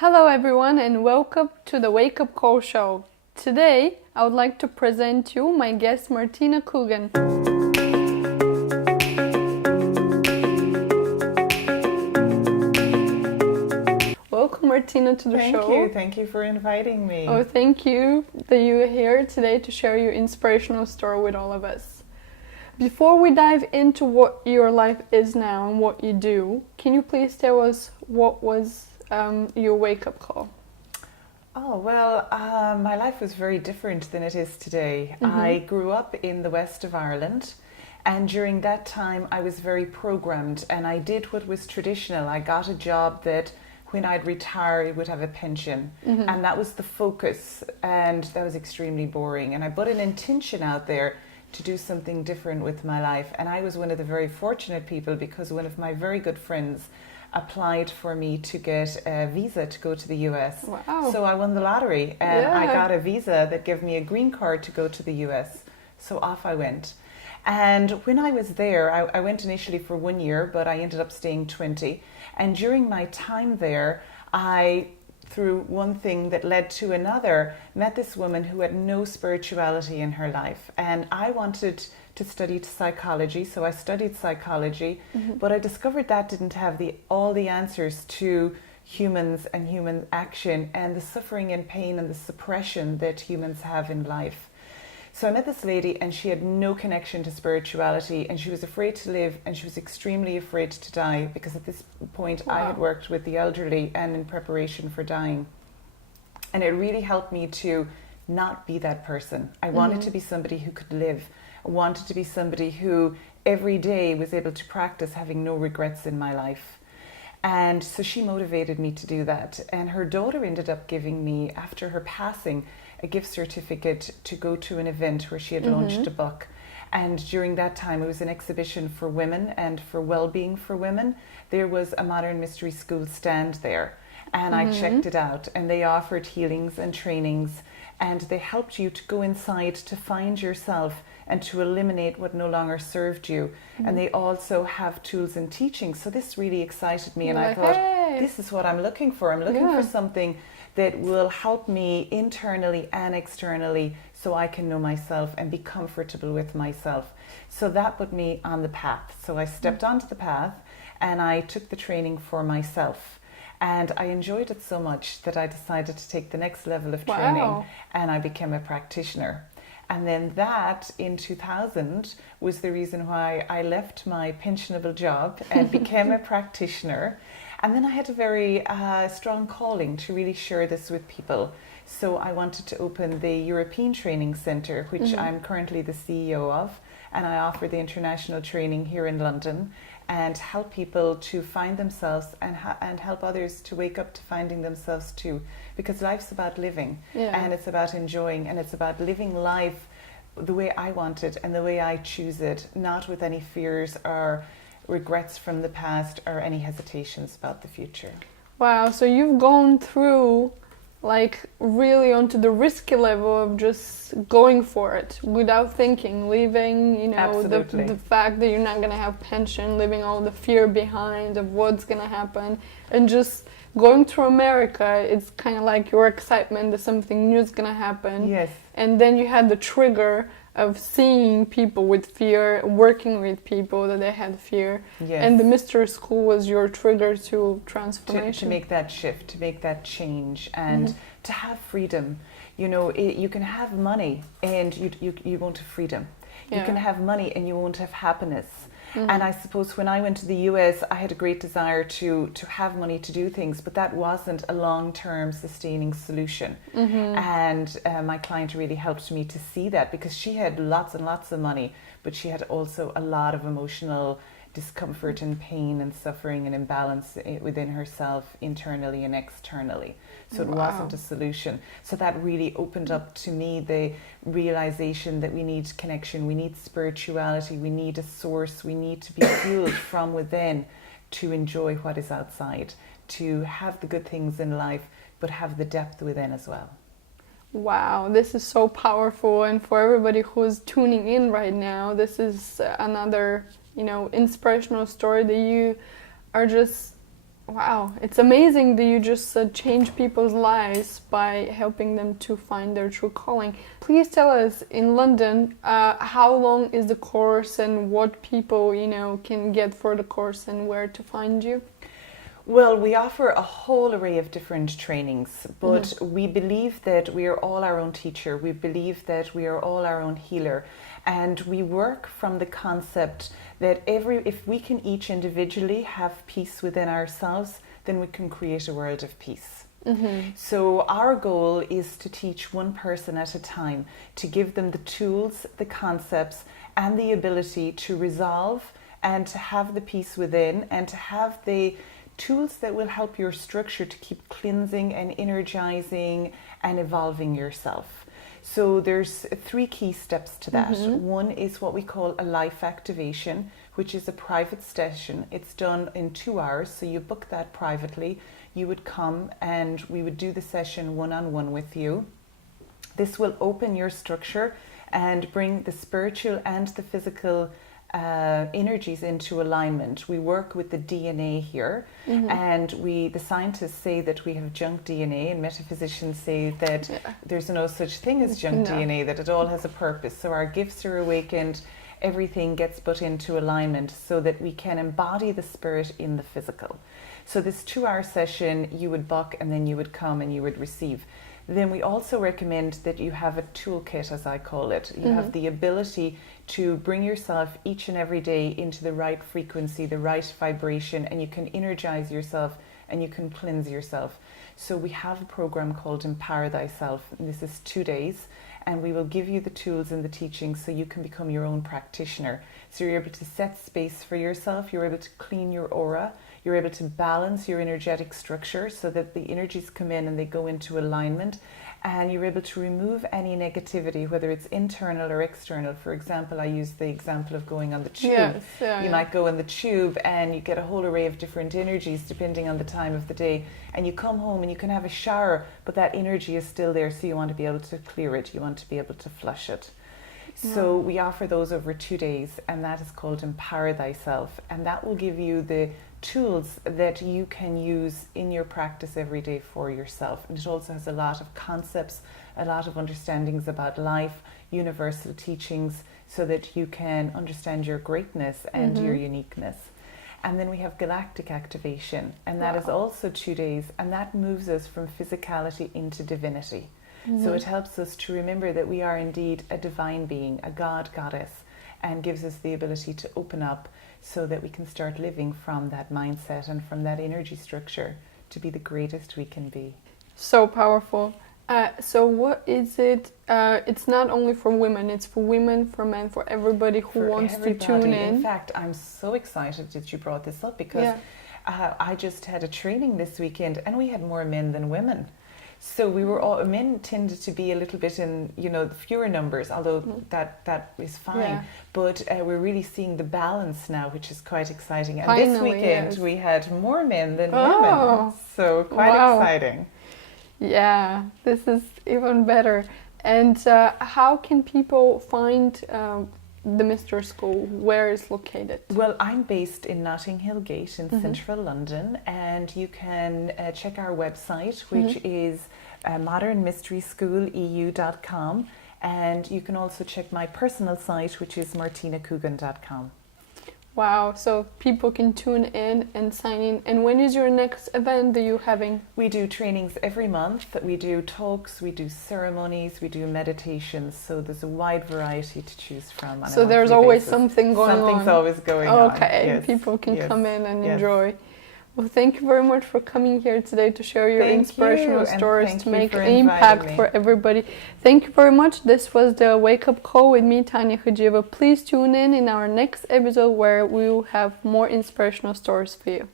Hello everyone and welcome to the Wake Up Call Show. Today I would like to present you my guest Martina Coogan. Welcome Martina to the show. Thank you for inviting me. Oh, thank you that you're here today to share your inspirational story with all of us. Before we dive into what your life is now and what you do, can you please tell us what was your wake-up call? My life was very different than it is today. I grew up in the west of Ireland, and during that time I was very programmed and I did what was traditional. I got a job that when I'd retire I would have a pension, and that was the focus, and that was extremely boring. And I put an intention out there to do something different with my life, and I was one of the very fortunate people because one of my very good friends applied for me to get a visa to go to the US. Wow. So I won the lottery and I got a visa that gave me a green card to go to the US. So off I went. And when I was there, I went initially for 1 year, but I ended up staying 20. And during my time there, I, through one thing that led to another, met this woman who had no spirituality in her life. And I wanted to study psychology, so I studied psychology, but I discovered that didn't have all the answers to humans and human action and the suffering and pain and the suppression that humans have in life. So I met this lady and she had no connection to spirituality, and she was afraid to live and she was extremely afraid to die, because at this point I had worked with the elderly and in preparation for dying. And it really helped me to not be that person. I wanted to be somebody who could live. I wanted to be somebody who every day was able to practice having no regrets in my life. And so she motivated me to do that. And her daughter ended up giving me, after her passing, a gift certificate to go to an event where she had launched a book. And during that time, it was an exhibition for women and for well-being for women. There was a modern mystery school stand there. And I checked it out, and they offered healings and trainings, and they helped you to go inside to find yourself and to eliminate what no longer served you. And they also have tools and teachings. So this really excited me, and I thought, this is what I'm looking for. I'm looking for something that will help me internally and externally so I can know myself and be comfortable with myself. So that put me on the path. So I stepped onto the path and I took the training for myself. And I enjoyed it so much that I decided to take the next level of training, and I became a practitioner. And then that, in 2000, was the reason why I left my pensionable job and became a practitioner. And then I had a very strong calling to really share this with people. So I wanted to open the European Training Centre, which I'm currently the CEO of. And I offer the international training here in London and help people to find themselves and help others to wake up to finding themselves too. Because life's about living, and it's about enjoying, and it's about living life the way I want it and the way I choose it, not with any fears or regrets from the past or any hesitations about the future. Wow, so you've gone through like really onto the risky level of just going for it without thinking, leaving, the fact that you're not going to have pension, leaving all the fear behind of what's going to happen, and just going through America. It's kind of like your excitement that something new is going to happen. Yes. And then you had the trigger of seeing people with fear, working with people that they had fear. Yes. And the mystery school was your trigger to transformation. To make that shift, to make that change, and to have freedom. You can have money and you won't have freedom. You can have money and you won't have happiness. And I suppose when I went to the US, I had a great desire to have money to do things, but that wasn't a long-term sustaining solution. And my client really helped me to see that, because she had lots and lots of money, but she had also a lot of emotional discomfort and pain and suffering and imbalance within herself, internally and externally. So it wasn't a solution. So that really opened up to me the realization that we need connection, we need spirituality, we need a source, we need to be fueled from within to enjoy what is outside, to have the good things in life, but have the depth within as well. Wow, this is so powerful. And for everybody who's tuning in right now, this is another inspirational story that you are just Wow, it's amazing that you just change people's lives by helping them to find their true calling. Please tell us, in London, how long is the course and what people, can get for the course and where to find you? Well, we offer a whole array of different trainings, but we believe that we are all our own teacher. We believe that we are all our own healer. And we work from the concept that if we can each individually have peace within ourselves, then we can create a world of peace. So our goal is to teach one person at a time, to give them the tools, the concepts, and the ability to resolve and to have the peace within and to have the tools that will help your structure to keep cleansing and energizing and evolving yourself. So there's 3 key steps to that. One is what we call a life activation, which is a private session. It's done in 2 hours, so you book that privately. You would come and we would do the session one-on-one with you. This will open your structure and bring the spiritual and the physical energies into alignment. We work with the DNA here, and the scientists say that we have junk DNA, and metaphysicians say that there's no such thing as junk DNA, that it all has a purpose. So our gifts are awakened, everything gets put into alignment so that we can embody the spirit in the physical. So this 2-hour session you would book, and then you would come and you would receive. Then we also recommend that you have a toolkit, as I call it. You have the ability to bring yourself each and every day into the right frequency, the right vibration, and you can energize yourself and you can cleanse yourself. So we have a program called Empower Thyself. This is 2 days, and we will give you the tools and the teachings so you can become your own practitioner. So you're able to set space for yourself, you're able to clean your aura, you're able to balance your energetic structure so that the energies come in and they go into alignment, and you're able to remove any negativity, whether it's internal or external. For example, I use the example of going on the tube. You might go on the tube and you get a whole array of different energies depending on the time of the day, and you come home and you can have a shower, but that energy is still there, so you want to be able to clear it, you want to be able to flush it. So we offer those over 2 days, and that is called Empower Thyself, and that will give you the tools that you can use in your practice every day for yourself. And it also has a lot of concepts, a lot of understandings about life, universal teachings, so that you can understand your greatness and your uniqueness. And then we have galactic activation, and that is also 2 days, and that moves us from physicality into divinity. So it helps us to remember that we are indeed a divine being, a god, goddess, and gives us the ability to open up so that we can start living from that mindset and from that energy structure to be the greatest we can be. So powerful. So what is it? It's not only for women, it's for women, for men, for everybody who wants to tune in. In fact, I'm so excited that you brought this up because I just had a training this weekend and we had more men than women. So we were all, men tended to be a little bit in, fewer numbers, although that is fine. Yeah. But we're really seeing the balance now, which is quite exciting. And finally, this weekend we had more men than women. So quite exciting. Yeah, this is even better. And how can people find the Mr. School? Where is located? Well, I'm based in Notting Hill Gate in central London, and you can check our website, which is modernmysteryschooleu.com, and you can also check my personal site, which is martinacoogan.com. Wow, so people can tune in and sign in. And when is your next event that you're having? We do trainings every month. We do talks, we do ceremonies, we do meditations. So there's a wide variety to choose from. So there's always something going on. Something's always going on. Okay, yes. People can come in and enjoy. Well, thank you very much for coming here today to share your inspirational stories, to make an impact for everybody. Thank you very much. This was the Wake Up Call with me, Tanya Hadzhieva. Please tune in our next episode where we will have more inspirational stories for you.